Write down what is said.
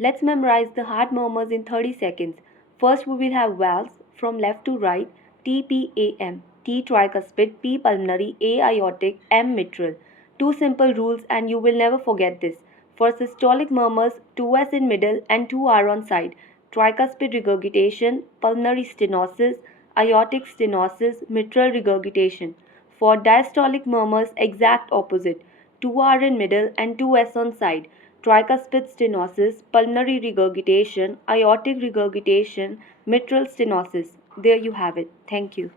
Let's memorize the heart murmurs in 30 seconds. First, we will have valves from left to right: T, P, A, M. T tricuspid, P pulmonary, A aortic, M mitral. Two simple rules and you will never forget this. For systolic murmurs, 2S in middle and 2R on side. Tricuspid regurgitation, pulmonary stenosis, aortic stenosis, mitral regurgitation. For diastolic murmurs, exact opposite: 2R in middle and 2S on side. Tricuspid stenosis, pulmonary regurgitation, aortic regurgitation, mitral stenosis. There you have it. Thank you.